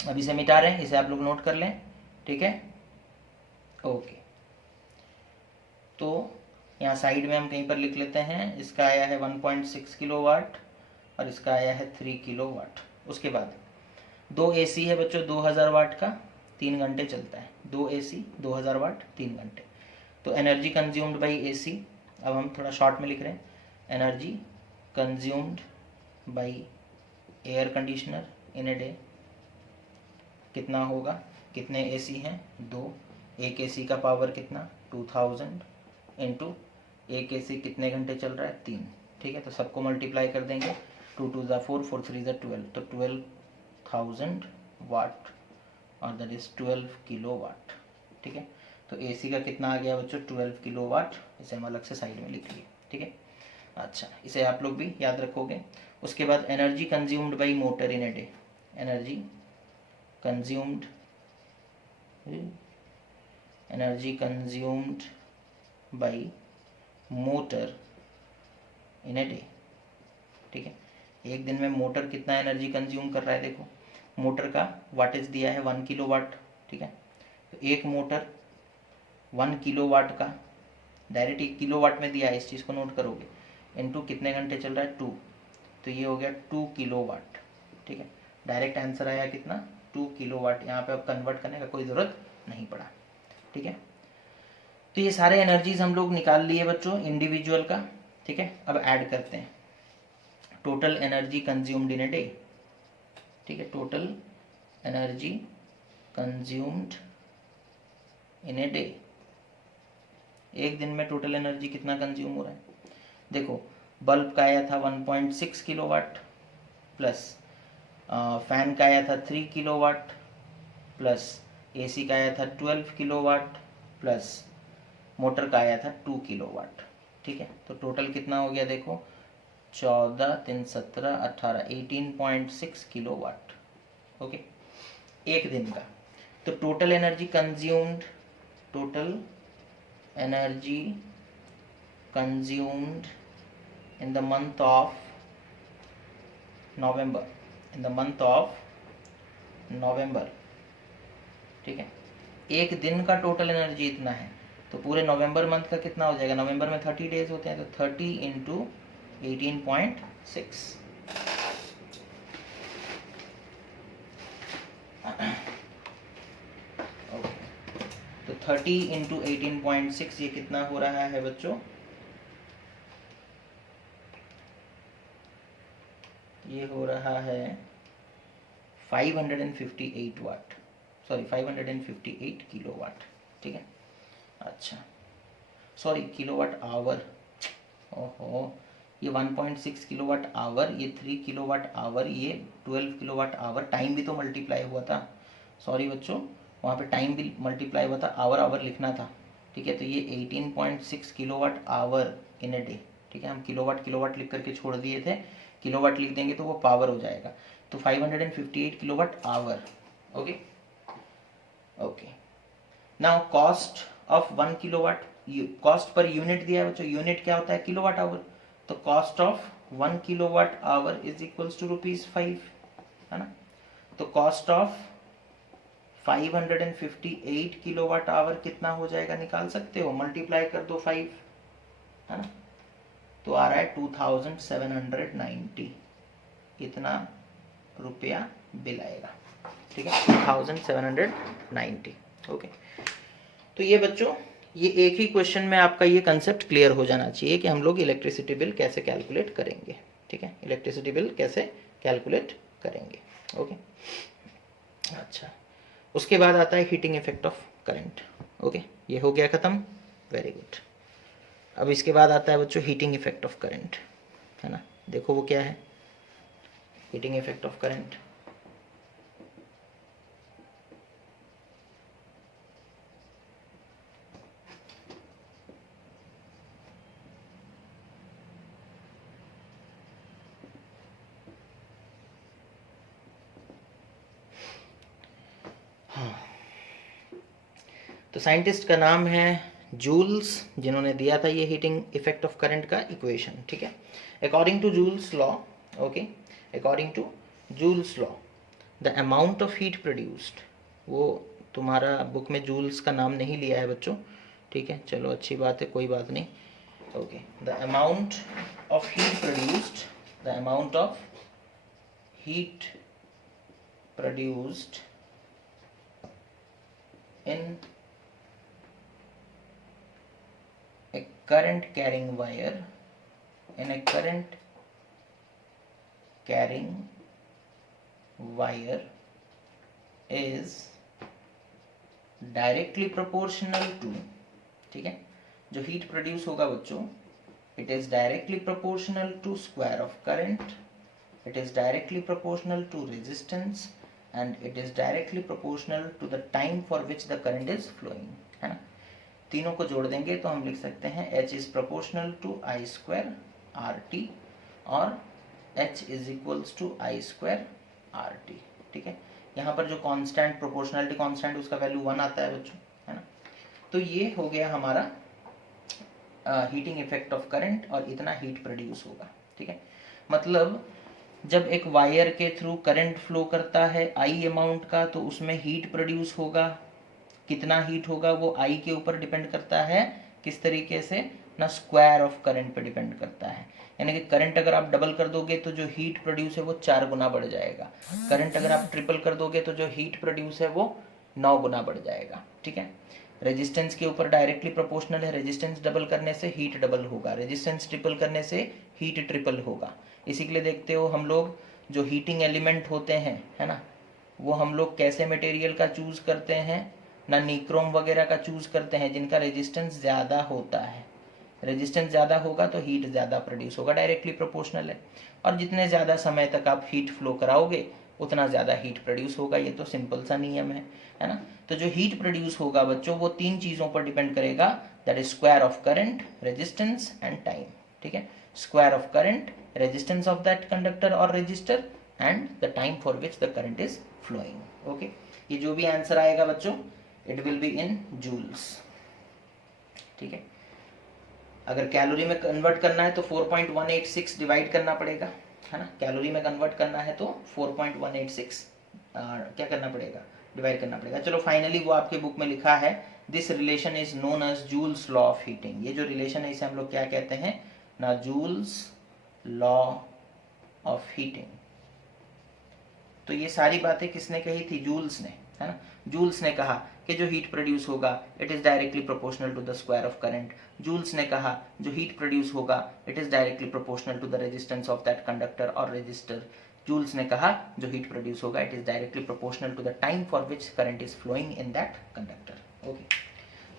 अब इसे मिटा रहे हैं, इसे आप लोग नोट कर लें, ठीक है। ओके, तो यहाँ साइड में हम कहीं पर लिख लेते हैं, इसका आया है 1.6 किलो वाट और इसका आया है 3 किलो वाट। उसके बाद 2 AC है बच्चों 2000 वाट का, 3 घंटे चलता है। 2 AC 2000 वाट 3 घंटे। तो एनर्जी कंज्यूम्ड बाई AC, अब हम थोड़ा शॉर्ट में लिख रहे हैं, energy consumed by air conditioner in a day कितना होगा, कितने AC हैं 2, एक AC का पावर कितना 2000 इंटू एक AC कितने घंटे चल रहा है 3, ठीक है। तो सबको मल्टीप्लाई कर देंगे, 2 2 ज़ा 4, 4 3 ज़ा 12, तो 12,000 वाट और दैट इज 12 किलो वाट, ठीक है। तो AC का कितना आ गया बच्चों 12 किलो वाट, इसे हम अलग से साइड में लिख लिए, ठीक है। अच्छा, इसे आप लोग भी याद रखोगे। उसके बाद energy consumed by motor in a day, energy consumed by motor in a day, ठीक है। एक दिन में मोटर कितना एनर्जी कंज्यूम कर रहा है, देखो मोटर का वाटेज दिया है 1 किलो वाट, ठीक है। तो एक मोटर 1 किलो वाट का डायरेक्ट 1 किलोवाट में दिया है, इस चीज़ को नोट करोगे, इनटू कितने घंटे चल रहा है 2, तो ये हो गया 2 किलोवाट। ठीक है, डायरेक्ट आंसर आया कितना 2 किलोवाट। यहाँ पे अब कन्वर्ट करने का कोई ज़रूरत नहीं पड़ा। ठीक है, तो ये सारे एनर्जीज हम लोग निकाल लिए बच्चों इंडिविजुअल का। ठीक है, अब ऐड करते हैं total energy consumed in a day. ठीक है, total energy consumed in a day, एक दिन में टोटल एनर्जी कितना कंज्यूम हो रहा है। देखो बल्ब का आया था 1.6 किलोवाट, प्लस फैन का आया था 3 किलोवाट, प्लस एसी का आया था 12 किलोवाट, प्लस मोटर का आया था 2 किलोवाट। ठीक है, तो टोटल कितना हो गया देखो 14 3 17 18 18.6 किलोवाट। ओके, एक दिन का। तो total energy consumed, total energy consumed in the month of November, in the month of November। ठीक है, एक दिन का टोटल एनर्जी इतना है, तो पूरे नवंबर मंथ का कितना हो जाएगा, नवंबर में 30 डेज होते हैं, तो 30 इंटू 18.6। तो 30 इंटू 18.6 ये कितना हो रहा है बच्चों, ये हो रहा है 558 वाट, सॉरी 558 किलोवाट। ठीक है, अच्छा सॉरी किलोवाट आवर, ओहो ये 1.6 किलोवाट आवर, ये 3 किलोवाट आवर, ये 12 किलोवाट आवर, टाइम भी तो मल्टीप्लाई हुआ था, सॉरी बच्चों वहाँ पे टाइम भी मल्टीप्लाई हुआ था, आवर आवर लिखना था। ठीक है, तो ये 18.6 kilowatt hour in a day. ठीक है, हम किलोवाट किलोवाट लिख करके छोड़ दिए थे, किलोवाट लिख देंगे तो वो पावर हो जाएगा, तो 558 kilowatt hour. Okay okay, now cost of 1 kilowatt, cost पर यूनिट दिया है बच्चों, यूनिट क्या होता है किलोवाट आवर, तो cost of 1 kilowatt hour is equals to ₹5, है ना। तो कॉस्ट ऑफ 558 किलोवाट आवर कितना हो जाएगा निकाल सकते हो, मल्टीप्लाई कर दो 5, है ना, तो आ रहा है 2790, इतना रुपया बिल आएगा। ठीक है, 2790। ओके, तो ये बच्चों ये एक ही क्वेश्चन में आपका ये कंसेप्ट क्लियर हो जाना चाहिए कि हम लोग इलेक्ट्रिसिटी बिल कैसे कैलकुलेट करेंगे। ठीक है, इलेक्ट्रिसिटी बिल कैसे कैलकुलेट करेंगे। ओके, अच्छा उसके बाद आता है heating effect of current. Okay, ये हो गया खत्म, वेरी गुड। अब इसके बाद आता है बच्चों हीटिंग इफेक्ट ऑफ करंट, है ना। देखो वो क्या है हीटिंग इफेक्ट ऑफ करंट। हाँ, तो साइंटिस्ट का नाम है जूल्स, जिन्होंने दिया था ये हीटिंग इफेक्ट ऑफ करंट का इक्वेशन। ठीक है, according to Joule's law, okay, according to Joule's law the amount of heat produced, वो तुम्हारा बुक में जूल्स का नाम नहीं लिया है बच्चों। ठीक है, चलो अच्छी बात है, कोई बात नहीं। Okay, the amount of heat produced, the amount of heat produced in a current carrying wire, in a current carrying wire is directly proportional to, ठीक है, जो हीट प्रोड्यूस होगा बच्चों, it is directly proportional to square of current, it is directly proportional to resistance, and it is directly proportional to the time for which the current is flowing, है ना। तीनों को जोड़ देंगे तो हम लिख सकते हैं H is proportional to I square RT और H is equals to I square RT। ठीक है, यहाँ पर जो कांस्टेंट प्रोपोर्शनलिटी कांस्टेंट उसका वैल्यू 1 आता है बच्चों, है ना। तो ये हो गया हमारा हीटिंग इफेक्ट ऑफ करंट, और इतना हीट प्रोड्यूस होगा। ठीक है, मतलब जब एक वायर के थ्रू करंट फ्लो करता है आई अमाउंट का, तो उसमें हीट प्रोड्यूस होगा, कितना हीट होगा वो आई के ऊपर डिपेंड करता है, किस तरीके से ना, स्क्वायर ऑफ करंट पे डिपेंड करता है। यानी कि करंट अगर आप डबल कर दोगे तो जो हीट प्रोड्यूस है वो 4 गुना बढ़ जाएगा, करंट अगर आप ट्रिपल कर दोगे तो जो हीट प्रोड्यूस है वो 9 गुना बढ़ जाएगा। ठीक है, रेजिस्टेंस के ऊपर डायरेक्टली प्रोपोर्शनल है, रेजिस्टेंस डबल करने से हीट डबल होगा, रेजिस्टेंस ट्रिपल करने से हीट ट्रिपल होगा। इसी के लिए देखते हो हम लोग जो हीटिंग एलिमेंट होते हैं, है ना, वो हम लोग कैसे मटेरियल का चूज़ करते हैं ना, निक्रोम वगैरह का चूज़ करते हैं जिनका रेजिस्टेंस ज़्यादा होता है। रेजिस्टेंस ज़्यादा होगा तो हीट ज़्यादा प्रोड्यूस होगा, डायरेक्टली प्रोपोर्शनल है। और जितने ज़्यादा समय तक आप हीट फ्लो कराओगे उतना ज़्यादा हीट प्रोड्यूस होगा, ये तो सिंपल सा नियम है ना। तो जो हीट प्रोड्यूस होगा बच्चों वो 3 चीज़ों पर डिपेंड करेगा, that is square of current, resistance and time. ठीक है, square of current, resistance of that conductor और register and the time for which the current is flowing. Okay, ये जो भी आंसर आएगा बच्चों it will be in joules. ठीक है, अगर कैलोरी में कन्वर्ट करना है तो 4.186 डिवाइड करना पड़ेगा, है ना। कैलोरी में कन्वर्ट करना है तो 4.186 क्या करना पड़ेगा, डिवाइड करना पड़ेगा। चलो फाइनली वो आपके बुक में लिखा है, this relation is known as Joule's law of heating. ये जो रिलेशन है इसे हम लोग क्या कहते हैं ना, जूल्स लॉ ऑफ हीटिंग। तो ये सारी बातें किसने कही थी, जूल्स ने, है ना। जूल्स ने कहा कि जो हीट प्रोड्यूस होगा it is directly proportional to the square of current. Joules ने कहा जो हीट प्रोड्यूस होगा it is directly proportional to the resistance of that conductor और रजिस्टर। जूल्स ने कहा जो हीट प्रोड्यूस होगा it is directly proportional to the time for which current is flowing in that conductor. Okay,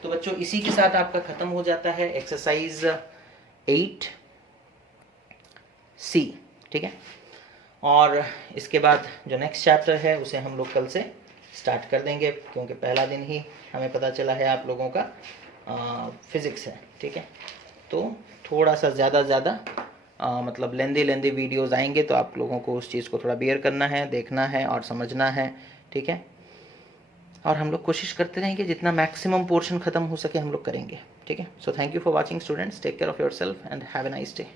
तो बच्चों इसी के साथ आपका खत्म हो जाता है एक्सरसाइज 8C। ठीक है, और इसके बाद जो नेक्स्ट चैप्टर है उसे हम लोग कल से स्टार्ट कर देंगे, क्योंकि पहला दिन ही हमें पता चला है आप लोगों का फिज़िक्स है। ठीक है, तो थोड़ा सा ज़्यादा मतलब लेंदी वीडियोज़ आएंगे, तो आप लोगों को उस चीज़ को थोड़ा बियर करना है, देखना है और समझना है। ठीक है, और हम लोग कोशिश करते रहेंगे जितना मैक्सिमम पोर्शन ख़त्म हो सके हम लोग करेंगे। ठीक है, so thank you for watching students, take care of yourself and have a nice day.